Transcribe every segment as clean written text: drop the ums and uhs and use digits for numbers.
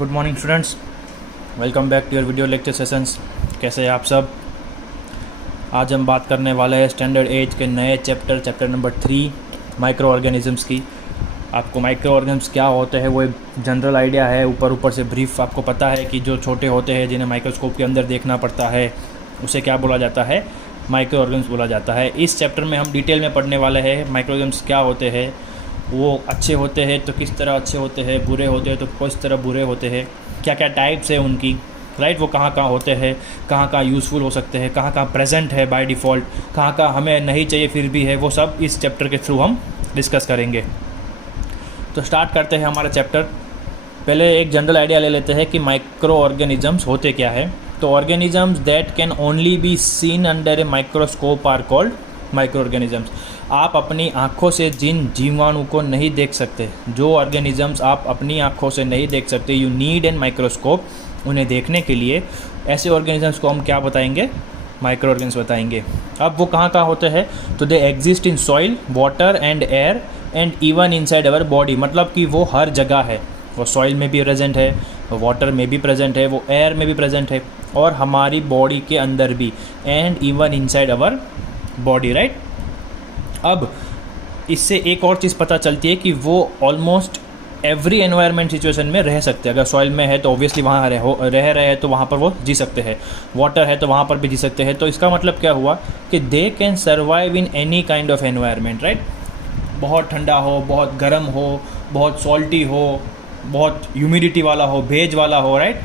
Good morning students, welcome back to your video lecture sessions. कैसे हैं आप सब। आज हम बात करने वाले हैं स्टैंडर्ड 8 के नए चैप्टर नंबर 3 माइक्रो ऑर्गेनिज़म्स की। आपको माइक्रो ऑर्गेनिज़म्स क्या होते हैं वो एक जनरल आइडिया है, ऊपर से ब्रीफ आपको पता है कि जो छोटे होते हैं जिन्हें माइक्रोस्कोप के अंदर देखना पड़ता है उसे क्या बोला जाता है, माइक्रो ऑर्गेनिज़म्स बोला जाता है। इस चैप्टर में हम डिटेल में पढ़ने वाले हैं माइक्रो ऑर्गेनिज़म्स क्या होते हैं, वो अच्छे होते हैं तो किस तरह अच्छे होते हैं, बुरे होते हैं तो किस तरह बुरे होते हैं, क्या क्या टाइप्स है उनकी, राइट, वो कहाँ कहाँ होते हैं, कहाँ कहाँ यूज़फुल हो सकते हैं, कहाँ कहाँ प्रेजेंट है बाय डिफ़ॉल्ट, कहाँ कहाँ हमें नहीं चाहिए फिर भी है, वो सब इस चैप्टर के थ्रू हम डिस्कस करेंगे। तो स्टार्ट करते हैं हमारा चैप्टर। पहले एक जनरल आइडिया ले लेते हैं कि माइक्रो ऑर्गेनिज़म्स होते क्या है। तो organisms that can only be seen under a microscope are called microorganisms. आप अपनी आँखों से जिन जीवाणु को नहीं देख सकते, जो ऑर्गेनिज़म्स आप अपनी आँखों से नहीं देख सकते, यू नीड एन माइक्रोस्कोप, उन्हें देखने के लिए ऐसे ऑर्गेनिज़म्स को हम क्या बताएंगे, माइक्रो ऑर्गेनिज़म्स बताएंगे। अब वो कहाँ कहाँ होते हैं, तो they exist in soil, water and air and even inside our body. मतलब कि वो हर जगह है, वो सॉइल में भी प्रेजेंट है, वो वाटर में भी प्रेजेंट है, वो एयर में भी प्रेजेंट है और हमारी बॉडी के अंदर भी, and even inside our body, right. अब इससे एक और चीज़ पता चलती है कि वो ऑलमोस्ट एवरी एनवायरनमेंट सिचुएशन में रह सकते हैं। अगर सॉइल में है तो ऑब्वियसली वहाँ रह रहे हैं तो वहाँ पर वो जी सकते हैं, वाटर है तो वहाँ पर भी जी सकते हैं। तो इसका मतलब क्या हुआ कि they can survive in any kind of environment, right. बहुत ठंडा हो, बहुत गर्म हो, बहुत सॉल्टी हो, बहुत ह्यूमिडिटी वाला हो, भेज वाला हो, राइट।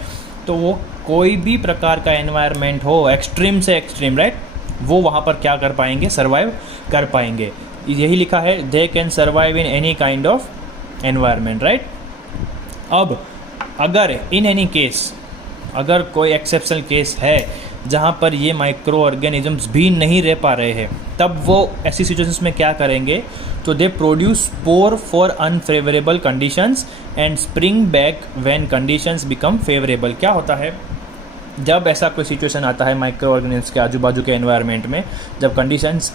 तो वो कोई भी प्रकार का एनवायरनमेंट हो, एक्सट्रीम से एक्सट्रीम, राइट, वो वहाँ पर क्या कर पाएंगे, सर्वाइव कर पाएंगे। यही लिखा है, they can survive in any kind of environment, right. अब अगर इन एनी केस, अगर कोई एक्सेप्शनल केस है जहाँ पर ये माइक्रो ऑर्गेनिज़म्स भी नहीं रह पा रहे हैं, तब वो ऐसी सिचुएशंस में क्या करेंगे, तो they produce spore for unfavourable conditions and spring back when conditions become favourable. क्या होता है, जब ऐसा कोई सिचुएशन आता है माइक्रो ऑर्गेनिज़म्स के आजू बाजू के एनवायरनमेंट में, जब कंडीशंस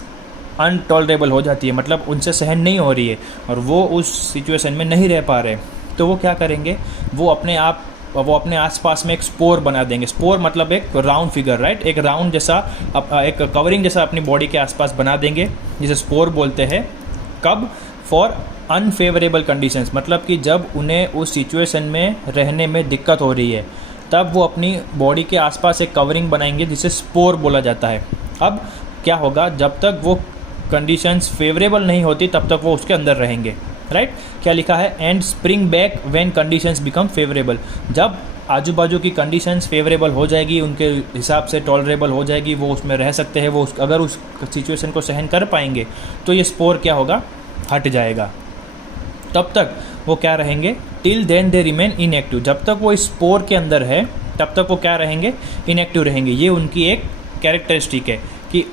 अनटॉलरेबल हो जाती है, मतलब उनसे सहन नहीं हो रही है और वो उस सिचुएशन में नहीं रह पा रहे, तो वो क्या करेंगे, वो अपने आसपास में एक स्पोर बना देंगे। स्पोर मतलब एक राउंड फिगर, राइट, एक राउंड जैसा, एक कवरिंग जैसा अपनी बॉडी के आसपास बना देंगे, जिसे स्पोर बोलते हैं। कब, फॉर अनफेवरेबल कंडीशंस, मतलब कि जब उन्हें उस सिचुएशन में रहने में दिक्कत हो रही है, तब वो अपनी बॉडी के आसपास एक कवरिंग बनाएंगे जिसे स्पोर बोला जाता है। अब क्या होगा, जब तक वो कंडीशंस फेवरेबल नहीं होती तब तक वो उसके अंदर रहेंगे, राइट। क्या लिखा है, and spring back when conditions become favourable. जब आजू बाजू की कंडीशंस फेवरेबल हो जाएगी, उनके हिसाब से टॉलरेबल हो जाएगी, वो उसमें रह सकते हैं, वो अगर उस सिचुएशन को सहन कर पाएंगे तो ये स्पोर क्या होगा, हट जाएगा। तब तक वो क्या रहेंगे, till then they remain inactive. जब तक वो इस स्पोर के अंदर है तब तक वो क्या रहेंगे, इनएक्टिव रहेंगे। ये उनकी एक कैरेक्टरिस्टिक है कि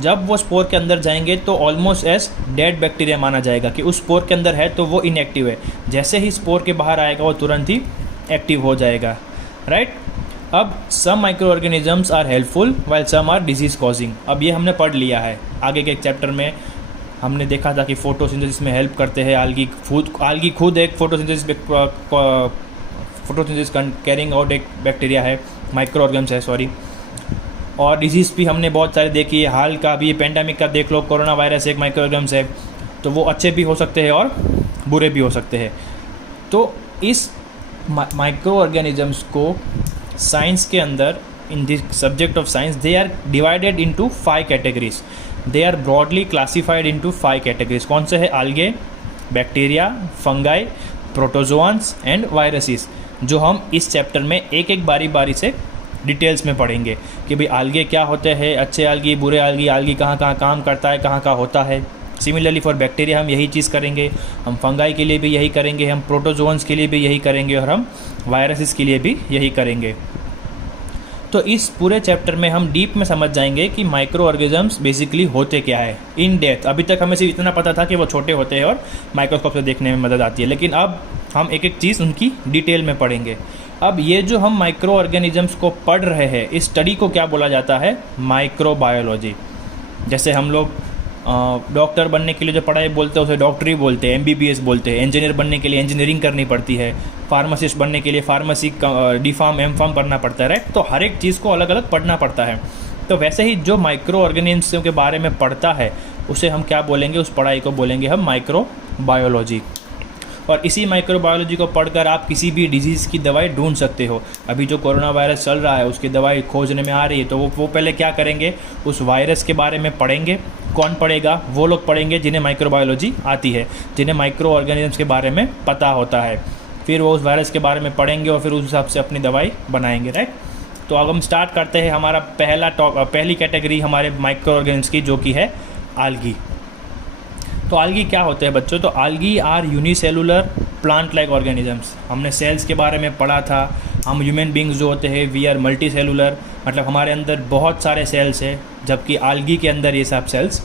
जब वो स्पोर के अंदर जाएंगे तो ऑलमोस्ट एज डेड बैक्टीरिया माना जाएगा, कि उस स्पोर के अंदर है तो वो इनएक्टिव है, जैसे ही स्पोर के बाहर आएगा वो तुरंत ही एक्टिव हो जाएगा, राइट। अब some microorganisms are helpful while some are disease causing. अब ये हमने पढ़ लिया है, आगे के एक चैप्टर में हमने देखा था कि फोटोसिंथेसिस में हेल्प करते हैं आल्गी खुद एक फोटोसिंथेसिस कैरिंग आउट एक बैक्टीरिया है, माइक्रो ऑर्गेनिज़म्स है, सॉरी। और डिजीज़ भी हमने बहुत सारे देखी है, हाल का भी, पेंडेमिक का देख लो, कोरोना वायरस एक माइक्रो ऑर्गेनिज़म्स है। तो वो अच्छे भी हो सकते हैं और बुरे भी हो सकते हैं। तो इस माइक्रो ऑर्गेनिज़म्स को साइंस के अंदर, in this subject of science, they are divided into 5 categories. They are broadly classified into 5 categories. कौन से है, algae, bacteria, fungi, protozoans and viruses, जो हम इस चैप्टर में एक एक बारी से डिटेल्स में पढ़ेंगे कि भाई आल्गे क्या होते हैं, अच्छे आल्गी, बुरे आल्गी, आल्गी कहाँ कहाँ काम करता है, कहाँ कहाँ होता है। सिमिलरली फॉर बैक्टीरिया हम यही चीज़ करेंगे, हम फंगाई के लिए भी यही करेंगे, हम प्रोटोजोन्स के लिए भी यही करेंगे और हम वायरसेस के लिए भी यही करेंगे। तो इस पूरे चैप्टर में हम डीप में समझ जाएंगे कि माइक्रो ऑर्गेनिज़म्स बेसिकली होते क्या है इन डेप्थ। अभी तक हमें सिर्फ इतना पता था कि वो छोटे होते हैं और माइक्रोस्कोप से देखने में मदद आती है, लेकिन अब हम एक एक चीज़ उनकी डिटेल में पढ़ेंगे। अब ये जो हम माइक्रो ऑर्गेनिज़म्स को पढ़ रहे हैं, इस स्टडी को क्या बोला जाता है, माइक्रोबायोलॉजी। जैसे हम लोग डॉक्टर बनने के लिए जो पढ़ाई बोलते हैं उसे डॉक्टरी बोलते हैं, MBBS बोलते हैं। इंजीनियर बनने के लिए इंजीनियरिंग करनी पड़ती है, फार्मासिस्ट बनने के लिए pharmacy D pharm M pharm पढ़ना पड़ता है, राइट। तो हर एक चीज़ को अलग अलग पढ़ना पड़ता है। तो वैसे ही जो माइक्रो ऑर्गेनिज्म के बारे में पढ़ता है उसे हम क्या बोलेंगे, उस पढ़ाई को बोलेंगे हम माइक्रो बायोलॉजी। और इसी माइक्रोबायोलॉजी को पढ़कर आप किसी भी डिजीज़ की दवाई ढूंढ सकते हो। अभी जो कोरोना वायरस चल रहा है उसकी दवाई खोजने में आ रही है, तो वो पहले क्या करेंगे, उस वायरस के बारे में पढ़ेंगे। कौन पढ़ेगा, वो लोग पढ़ेंगे जिन्हें माइक्रोबायोलॉजी आती है, जिन्हें माइक्रो ऑर्गेनिजम्स के बारे में पता होता है। फिर वो उस वायरस के बारे में पढ़ेंगे और फिर उस हिसाब से अपनी दवाई बनाएंगे, राइट। तो अब हम स्टार्ट करते हैं हमारा पहली कैटेगरी हमारे माइक्रो ऑर्गेनिजम्स की, जो कि है आल्गी। तो आल्गी क्या होते हैं बच्चों, तो algae are unicellular plant like organisms. हमने सेल्स के बारे में पढ़ा था। हम ह्यूमन बींग्स जो होते हैं वी आर मल्टी सेलुलर, मतलब हमारे अंदर बहुत सारे सेल्स हैं, जबकि आल्गी के अंदर ये सब सेल्स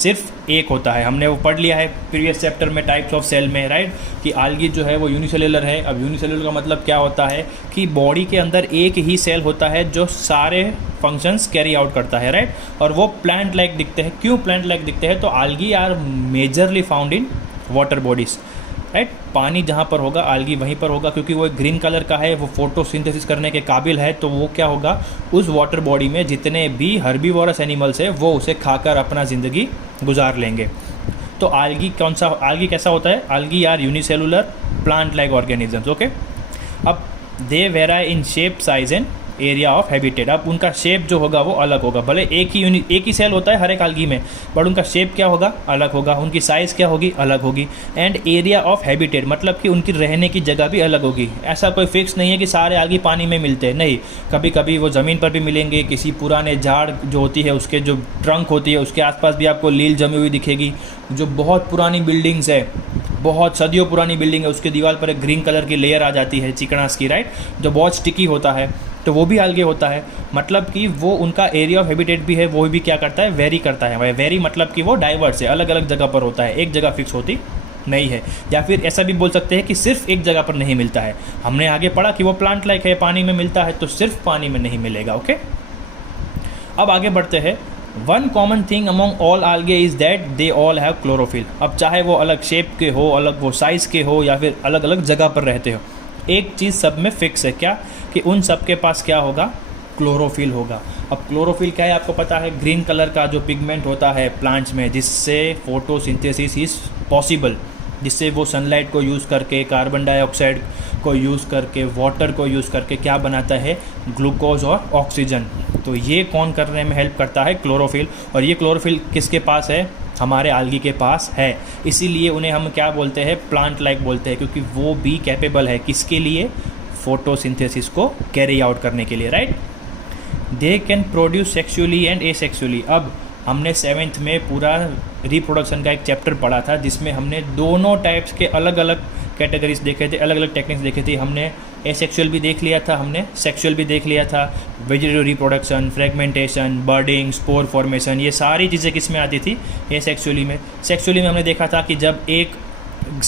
सिर्फ एक होता है। हमने वो पढ़ लिया है प्रीवियस चैप्टर में टाइप्स ऑफ सेल में, राइट, कि आल्गी जो है वो यूनिसेलुलर है। अब यूनिसेलुलर का मतलब क्या होता है कि बॉडी के अंदर एक ही सेल होता है जो सारे फंक्शंस कैरी आउट करता है, राइट, और वो प्लांट लाइक दिखते हैं। क्यों प्लांट लाइक दिखते हैं, तो algae are majorly found in water bodies, right. पानी जहाँ पर होगा आल्गी वहीं पर होगा, क्योंकि वो एक ग्रीन कलर का है, वो फोटोसिंथेसिस करने के काबिल है। तो वो क्या होगा, उस वाटर बॉडी में जितने भी हर्बीवोरस एनिमल्स है वो उसे खाकर अपना ज़िंदगी गुजार लेंगे। तो आल्गी आल्गी कैसा होता है, algae are unicellular plant like organisms, okay. अब they vary in shape, size and area of habitat. अब उनका शेप जो होगा वो अलग होगा, भले एक ही सेल होता है हर एक आल्गी में, बट उनका शेप क्या होगा, अलग होगा। उनकी साइज़ क्या होगी, अलग होगी। एंड एरिया ऑफ हैबिटेट मतलब कि उनकी रहने की जगह भी अलग होगी। ऐसा कोई फिक्स नहीं है कि सारे आल्गी पानी में मिलते हैं, नहीं, कभी कभी वो ज़मीन पर भी मिलेंगे। किसी पुराने झाड़ जो होती है उसके जो ट्रंक होती है उसके आसपास भी आपको लील जमी हुई दिखेगी। जो बहुत पुरानी बिल्डिंग्स है, बहुत सदियों पुरानी बिल्डिंग है, उसके दीवार पर एक ग्रीन कलर की लेयर आ जाती है चिकनास की, राइट, जो बहुत स्टिकी होता है, तो वो भी आल्गे होता है। मतलब कि वो उनका एरिया ऑफ हैबिटेट भी है, वो भी क्या करता है, वेरी करता है। वेरी मतलब कि वो डाइवर्स है, अलग अलग जगह पर होता है, एक जगह फिक्स होती नहीं है। या फिर ऐसा भी बोल सकते हैं कि सिर्फ एक जगह पर नहीं मिलता है। हमने आगे पढ़ा कि वो प्लांट लाइक है, पानी में मिलता है, तो सिर्फ पानी में नहीं मिलेगा, ओके। अब आगे बढ़ते हैं। One common thing among all algae is that they all have chlorophyll. अब चाहे वो अलग शेप के हो, अलग वो साइज़ के हो, या फिर अलग अलग जगह पर रहते हो, एक चीज़ सब में फिक्स है, क्या, कि उन सब के पास क्या होगा, क्लोरोफिल होगा। अब क्लोरोफिल क्या है आपको पता है, ग्रीन कलर का जो पिगमेंट होता है प्लांट्स में, जिससे फोटोसिंथेसिस इज़ पॉसिबल, जिससे वो सनलाइट को यूज़ करके, कार्बन डाइऑक्साइड को यूज़ करके, वाटर को यूज़ करके क्या बनाता है, ग्लूकोज और ऑक्सीजन। तो ये कौन करने में हेल्प करता है, क्लोरोफिल। और ये क्लोरोफिल किसके पास है, हमारे आल्गी के पास है। इसीलिए उन्हें हम क्या बोलते हैं, प्लांट लाइक बोलते हैं, क्योंकि वो भी कैपेबल है किसके लिए, फोटोसिंथेसिस को कैरी आउट करने के लिए, right. They can produce sexually and asexually. अब हमने 7th में पूरा रिप्रोडक्शन का एक चैप्टर पढ़ा था, जिसमें हमने दोनों टाइप्स के अलग अलग कैटेगरीज देखे थे, अलग अलग टेक्निक्स देखे थे। हमने एसेक्सुअल भी देख लिया था, हमने सेक्सुअल भी देख लिया था। Vegetative reproduction, fragmentation, budding, spore formation, ये सारी चीज़ें किस में आती थी, एसेक्सुअली में। सेक्सुअली में हमने देखा था कि जब एक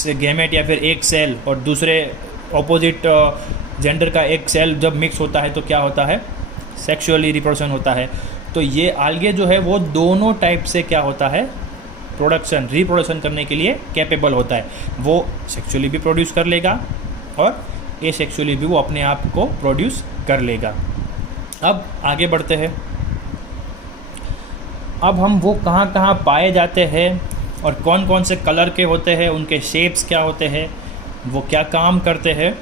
गैमेट या फिर एक सेल और दूसरे ऑपोजिट जेंडर का एक सेल जब मिक्स होता है तो क्या होता है, सेक्सुअली रिप्रोडक्शन होता है। तो ये आल्गे जो है वो दोनों टाइप से क्या होता है, रिप्रोडक्शन करने के लिए कैपेबल होता है। वो सेक्सुअली भी प्रोड्यूस कर लेगा और एसेक्सुअली भी वो अपने आप को प्रोड्यूस कर लेगा। अब आगे बढ़ते हैं। अब हम वो कहाँ कहाँ पाए जाते हैं और कौन कौन से कलर के होते हैं, उनके शेप्स क्या होते हैं, वो क्या काम करते हैं,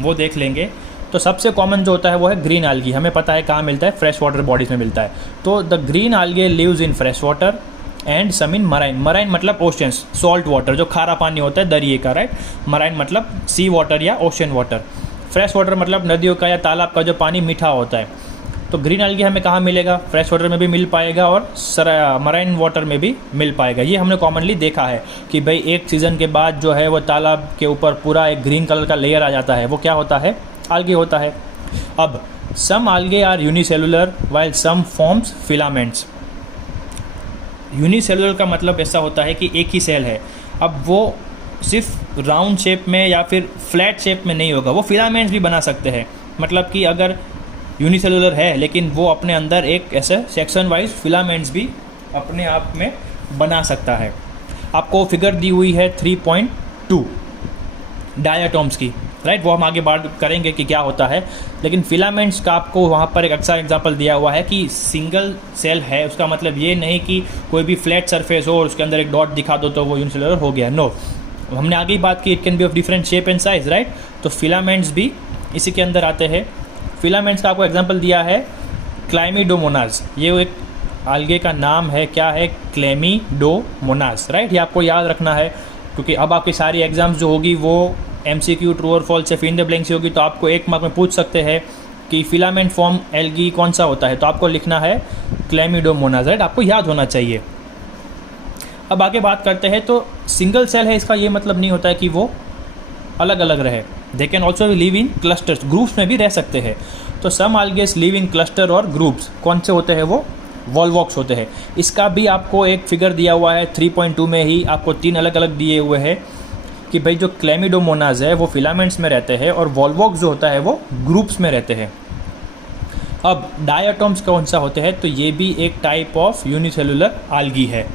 वो देख लेंगे। तो सबसे कॉमन जो होता है वो है ग्रीन आल्गी। हमें पता है कहाँ मिलता है, फ्रेश वाटर बॉडीज़ में मिलता है। तो the green algae lives in fresh water and some in marine. Marine मतलब ओशंस, सॉल्ट वाटर, जो खारा पानी होता है दरिए का, राइट। मराइन मतलब सी वाटर या ओशन वाटर। फ्रेश वाटर मतलब नदियों का या तालाब का जो पानी मीठा होता है। तो ग्रीन आल्गी हमें कहाँ मिलेगा, फ्रेश वाटर में भी मिल पाएगा और मराइन वाटर में भी मिल पाएगा। ये हमने कॉमनली देखा है कि भाई एक सीज़न के बाद जो है वो तालाब के ऊपर पूरा एक ग्रीन कलर का लेयर आ जाता है, वो क्या होता है, आल्गे होता है। अब some algae are unicellular while some forms filaments. Unicellular का मतलब ऐसा होता है कि एक ही सेल है। अब वो सिर्फ राउंड शेप में या फिर फ्लैट शेप में नहीं होगा, वो फिलामेंट्स भी बना सकते हैं। मतलब कि अगर यूनिसेलुलर है लेकिन वो अपने अंदर एक ऐसे सेक्शन वाइज फिलामेंट्स भी अपने आप में बना सकता है। आपको फिगर दी हुई है 3.2 डायटॉम्स की। राइट। वो हम आगे बात करेंगे कि क्या होता है, लेकिन फिलामेंट्स का आपको वहाँ पर एक अच्छा एग्जांपल दिया हुआ है कि सिंगल सेल है, उसका मतलब ये नहीं कि कोई भी फ्लैट सरफेस हो और उसके अंदर एक डॉट दिखा दो तो वो यूनिसेलुलर हो गया, नो। हमने आगे ही बात की it can be of different shape and size, right. तो फिलामेंट्स भी इसी के अंदर आते हैं। फिलामेंट्स का आपको एग्जाम्पल दिया है क्लाइमिडोमोनास, ये एक आल्गे का नाम है, क्या है, क्लेमिडोमोनास, राइट। ये आपको याद रखना है क्योंकि अब आपकी सारी एग्जाम्स जो होगी वो MCQ ट्रू और फॉल्स से फिल द ब्लैंक से होगी, तो आपको एक मार्क में पूछ सकते हैं कि फिलामेंट फॉर्म एल्गी कौन सा होता है, तो आपको लिखना है क्लेमिडोमोनास, राइट। आपको याद होना चाहिए। अब आगे बात करते हैं, तो सिंगल सेल है, इसका ये मतलब नहीं होता है कि वो अलग अलग रहे, they can also live in clusters, groups में भी रह सकते हैं। तो सम आल्गेस लिव इन क्लस्टर और ग्रुप्स, कौन से होते हैं वो, वॉल्वॉक्स होते हैं। इसका भी आपको एक फिगर दिया हुआ है 3.2 में ही, आपको 3 अलग अलग दिए हुए हैं कि भाई जो क्लेमिडोमोनास है वो फिलामेंट्स में रहते हैं और वॉल्वॉक्स जो होता है वो ग्रुप्स में रहते हैं। अब डायटोम्स कौन सा होते हैं, तो ये भी एक टाइप ऑफ यूनिसेलुलर आल्गी है।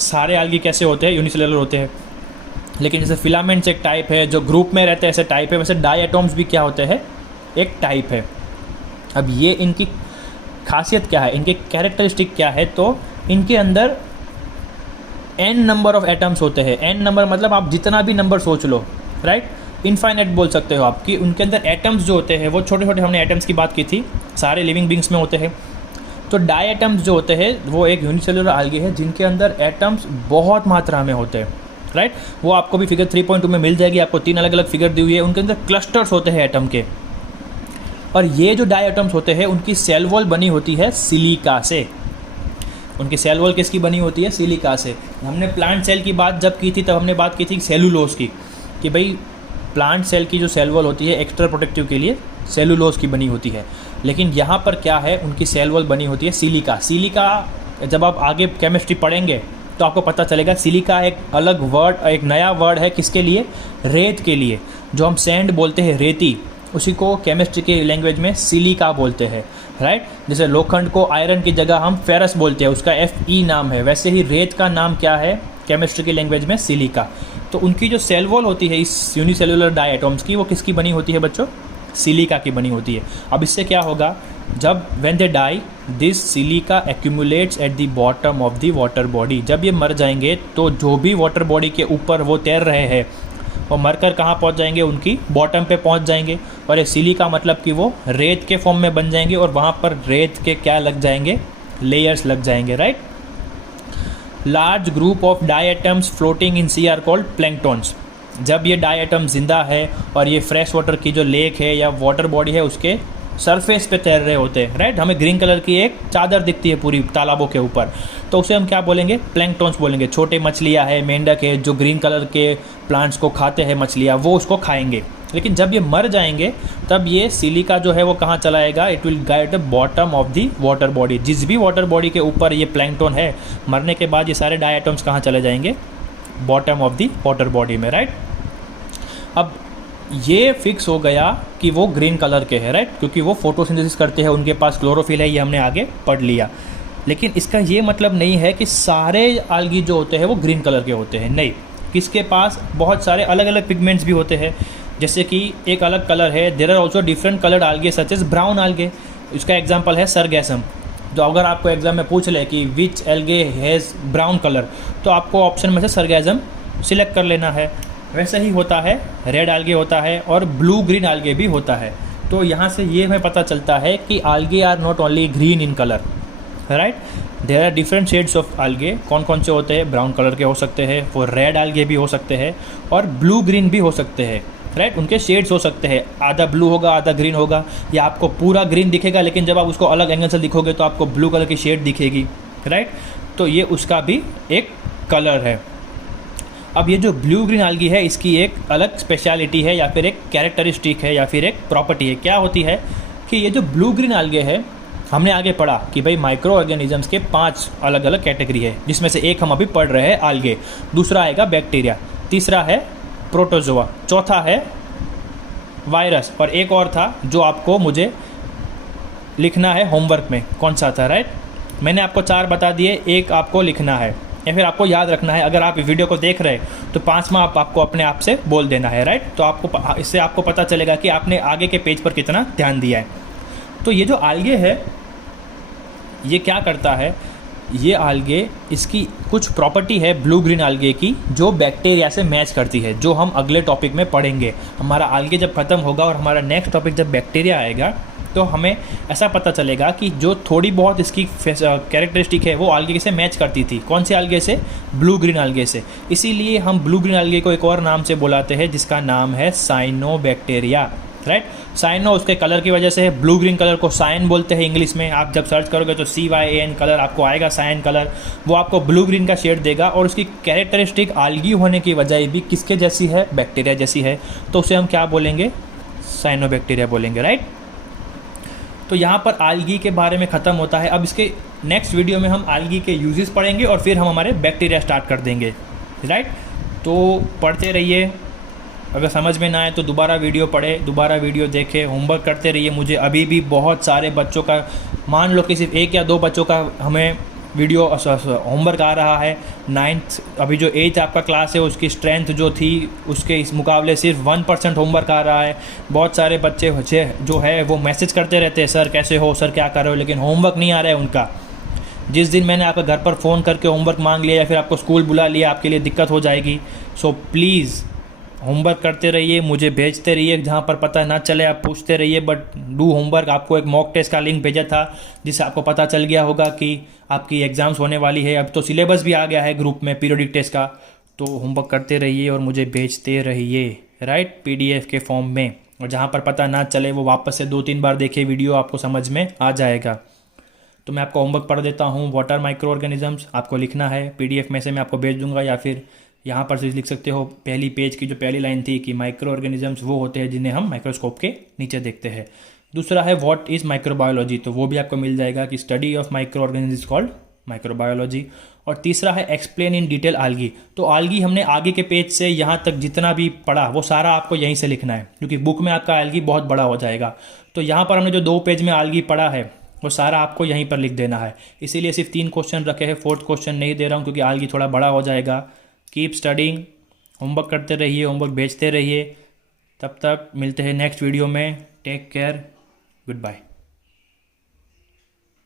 सारे आल्गी कैसे होते हैं, यूनिसेलुलर होते हैं, लेकिन जैसे फिलामेंट्स एक टाइप है, जो ग्रुप में रहते हैं ऐसे टाइप है, वैसे डायटोम्स भी क्या होते हैं, एक टाइप है। अब ये इनकी खासियत क्या है, इनके कैरेक्टरिस्टिक क्या है, तो इनके अंदर n नंबर ऑफ एटम्स होते हैं। n नंबर मतलब आप जितना भी नंबर सोच लो, राइट, इनफाइनाइट बोल सकते हो आप कि उनके अंदर एटम्स जो होते हैं वो छोटे छोटे, हमने एटम्स की बात की थी, सारे लिविंग बींग्स में होते हैं। तो डायटम्स जो होते हैं वो एक यूनिसेलुलर आल्गे है जिनके अंदर एटम्स बहुत मात्रा में होते हैं, राइट। वो आपको भी फिगर 3.2 में मिल जाएगी, आपको 3 अलग अलग फिगर दी हुई है, उनके अंदर क्लस्टर्स होते हैं एटम के। और ये जो डायटम्स होते हैं उनकी सेल वॉल बनी होती है सिलिका से। उनकी सेल वॉल किसकी बनी होती है, सिलिका से। हमने प्लांट सेल की बात जब की थी तब हमने बात की थी सेलुलोज की, कि भाई प्लांट सेल की जो सेल वॉल होती है एक्स्ट्रा प्रोटेक्टिव के लिए सेलुलोज की बनी होती है, लेकिन यहाँ पर क्या है, उनकी सेल वॉल बनी होती है सिलिका। सिलिका जब आप आगे केमिस्ट्री पढ़ेंगे तो आपको पता चलेगा, सिलिका एक अलग वर्ड, एक नया वर्ड है किसके लिए, रेत के लिए। जो हम सैंड बोलते हैं, रेती, उसी को केमिस्ट्री के लैंग्वेज में सिलिका बोलते हैं, राइट। जैसे लोखंड को आयरन की जगह हम फेरस बोलते हैं, उसका Fe नाम है, वैसे ही रेत का नाम क्या है केमिस्ट्री की लैंग्वेज में, सिलिका। तो उनकी जो सेल वॉल होती है इस यूनिसेलुलर डायटोम्स की, वो किसकी बनी होती है बच्चों, सिलिका की बनी होती है। अब इससे क्या होगा, जब when they die this silica accumulates at the bottom of the water body, जब ये मर जाएंगे तो जो भी वाटर बॉडी के ऊपर वो तैर रहे हैं वो मरकर कहाँ पहुँच जाएंगे, उनकी बॉटम पे पहुँच जाएंगे। और ये सिलिका मतलब कि वो रेत के फॉर्म में बन जाएंगे और वहाँ पर रेत के क्या लग जाएंगे, लेयर्स लग जाएंगे, right. Large group of diatoms floating in sea are called planktons. जब ये डायटम जिंदा है और ये फ्रेश वाटर की जो लेक है या वाटर बॉडी है उसके सरफेस पे तैर रहे होते हैं, राइट। हमें ग्रीन कलर की एक चादर दिखती है पूरी तालाबों के ऊपर, तो उसे हम क्या बोलेंगे, प्लैंकटॉन्स बोलेंगे। छोटे मछलियाँ है, मेंढक है, जो ग्रीन कलर के प्लांट्स को खाते हैं मछलियाँ, वो उसको खाएंगे। लेकिन जब ये मर जाएंगे तब ये सिलिका जो है वो कहाँ चलाएगा, it will guide the bottom of the water body. जिस भी वाटर बॉडी के ऊपर ये प्लैंकटन है, मरने के बाद ये सारे डायटम्स कहाँ चले जाएंगे, bottom of the water body में, राइट। अब ये फिक्स हो गया कि वो ग्रीन कलर के हैं, राइट, क्योंकि वो फोटोसिंथेसिस करते हैं, उनके पास क्लोरोफिल है, ये हमने आगे पढ़ लिया। लेकिन इसका ये मतलब नहीं है कि सारे आल्गी जो होते हैं वो ग्रीन कलर के होते हैं, नहीं। किसके पास बहुत सारे अलग अलग पिगमेंट्स भी होते हैं, जैसे कि एक अलग कलर है, there are also different coloured algae such as brown algae. इसका एग्जाम्पल है सरगैसम। जो अगर आपको एग्जाम में पूछ ले कि विच एल्गे हैज़ ब्राउन कलर, तो आपको ऑप्शन में से सरगैसम सिलेक्ट कर लेना है। वैसे ही होता है, रेड आल्गे होता है और ब्लू ग्रीन आल्गे भी होता है। तो यहाँ से ये हमें पता चलता है कि algae are not only green in colour, right, there are different shades of algae. कौन कौन से होते हैं, ब्राउन कलर के हो सकते हैं, वो रेड आल्गे भी हो सकते हैं और ब्लू ग्रीन भी हो सकते हैं, राइट। उनके शेड्स हो सकते हैं, आधा ब्लू होगा आधा ग्रीन होगा, या आपको पूरा ग्रीन दिखेगा लेकिन जब आप उसको अलग एंगल से दिखोगे तो आपको ब्लू कलर की शेड दिखेगी, राइट। तो ये उसका भी एक कलर है। अब ये जो ब्लू ग्रीन आल्गी है इसकी एक अलग स्पेशलिटी है या फिर एक कैरेक्टरिस्टिक है या फिर एक प्रॉपर्टी है। क्या होती है कि ये जो ब्लू ग्रीन आल्गे है, हमने आगे पढ़ा कि भाई माइक्रो ऑर्गेनिजम्स के 5 अलग अलग कैटेगरी है, जिसमें से एक हम अभी पढ़ रहे हैं आल्गे, दूसरा आएगा बैक्टीरिया, तीसरा है प्रोटोजोआ, चौथा है वायरस, और एक और था जो आपको मुझे लिखना है होमवर्क में, कौन सा था, राइट। मैंने आपको 4 बता दिए, एक आपको लिखना है, या फिर आपको याद रखना है। अगर आप वीडियो को देख रहे हैं तो 5वां आपको अपने आप से बोल देना है, राइट। तो आपको इससे आपको पता चलेगा कि आपने आगे के पेज पर कितना ध्यान दिया है। तो ये जो आल्गे है ये क्या करता है, ये आल्गे, इसकी कुछ प्रॉपर्टी है ब्लू ग्रीन आल्गे की जो बैक्टीरिया से मैच करती है, जो हम अगले टॉपिक में पढ़ेंगे। हमारा आल्गे जब ख़त्म होगा और हमारा नेक्स्ट टॉपिक जब बैक्टीरिया आएगा तो हमें ऐसा पता चलेगा कि जो थोड़ी बहुत इसकी कैरेक्टरिस्टिक है वो आल्गे से मैच करती थी। कौन से आल्गे से? ब्लू ग्रीन आल्गे से। इसीलिए हम ब्लू ग्रीन आल्गे को एक और नाम से बुलाते हैं जिसका नाम है साइनोबैक्टीरिया, राइट। साइनो उसके कलर की वजह से है, ब्लू ग्रीन कलर को साइन बोलते हैं इंग्लिश में। आप जब सर्च करोगे तो CYAN कलर आपको आएगा, साइन कलर, वो आपको ब्लू ग्रीन का शेड देगा। और उसकी कैरेक्टरिस्टिक आल्गी होने की वजह भी किसके जैसी है? बैक्टीरिया जैसी है। तो उसे हम क्या बोलेंगे? साइनोबैक्टीरिया बोलेंगे, राइट। तो यहाँ पर आल्गी के बारे में ख़त्म होता है। अब इसके नेक्स्ट वीडियो में हम आल्गी के यूजेस पढ़ेंगे और फिर हम हमारे बैक्टीरिया स्टार्ट कर देंगे, राइट। तो पढ़ते रहिए, अगर समझ में ना आए तो दोबारा वीडियो पढ़े, दोबारा वीडियो देखें, होमवर्क करते रहिए। मुझे अभी भी बहुत सारे बच्चों का, मान लो कि सिर्फ 1 या 2 बच्चों का हमें वीडियो होमवर्क आ रहा है। 9th, अभी जो 8th आपका क्लास है उसकी स्ट्रेंथ जो थी उसके इस मुकाबले सिर्फ 1% होमवर्क आ रहा है। बहुत सारे बच्चे जो है वो मैसेज करते रहते हैं, सर कैसे हो, सर क्या कर रहे हो, लेकिन होमवर्क नहीं आ रहा है उनका। जिस दिन मैंने आपके घर पर फ़ोन करके होमवर्क मांग लिया या फिर आपको स्कूल बुला लिया, आपके लिए दिक्कत हो जाएगी। सो प्लीज़ होमवर्क करते रहिए, मुझे भेजते रहिए, जहाँ पर पता ना चले आप पूछते रहिए, बट डू होमवर्क। आपको एक मॉक टेस्ट का लिंक भेजा था जिससे आपको पता चल गया होगा कि आपकी एग्ज़ाम्स होने वाली है। अब तो सिलेबस भी आ गया है ग्रुप में पीरियोडिक टेस्ट का। तो होमवर्क करते रहिए और मुझे भेजते रहिए, राइट, PDF के फॉर्म में। और जहाँ पर पता ना चले वो वापस से 2-3 बार देखिए वीडियो, आपको समझ में आ जाएगा। तो मैं आपको होमवर्क पढ़ देता हूँ। व्हाट आर माइक्रो ऑर्गेनिजम्स आपको लिखना है, PDF में से मैं आपको भेज दूंगा, या फिर यहाँ पर से लिख सकते हो। पहली पेज की जो पहली लाइन थी कि माइक्रो ऑर्गेनिजम्स वो होते हैं जिन्हें हम माइक्रोस्कोप के नीचे देखते हैं। दूसरा है व्हाट इज़ माइक्रोबायोलॉजी, तो वो भी आपको मिल जाएगा कि study of micro organisms called microbiology. और तीसरा है एक्सप्लेन इन डिटेल आल्गी। तो आल्गी हमने आगे के पेज से यहाँ तक जितना भी पढ़ा वो सारा आपको यहीं से लिखना है, क्योंकि बुक में आपका आल्गी बहुत बड़ा हो जाएगा। तो यहाँ पर हमने जो 2 पेज में आल्गी पढ़ा है वो सारा आपको यहीं पर लिख देना है। इसीलिए सिर्फ 3 क्वेश्चन रखे हैं, 4th क्वेश्चन नहीं दे रहा हूँ क्योंकि आल्गी थोड़ा बड़ा हो जाएगा। कीप स्टडिंग, होमवर्क करते रहिए, होमवर्क भेजते रहिए। तब तक मिलते हैं नेक्स्ट वीडियो में। Take care, good bye.